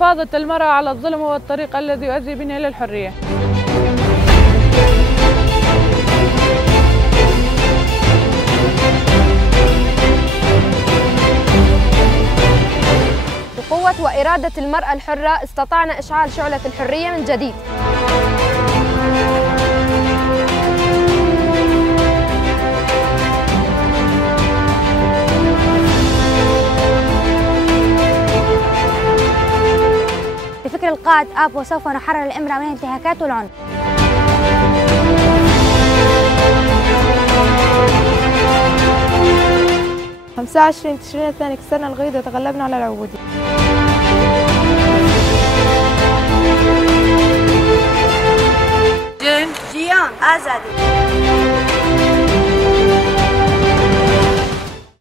حفاظة المرأة على الظلم هو الطريق الذي يؤدي بنا إلى الحرية. بقوة وإرادة المرأة الحرة استطعنا إشعال شعلة الحرية من جديد. بفكر القائد آب وسوف نحرر الامرأة من الانتهاكات والعنف. خمسة 20 تشرين الثاني كسرنا الغريدة وتغلبنا على العبودية. جيان آزادي.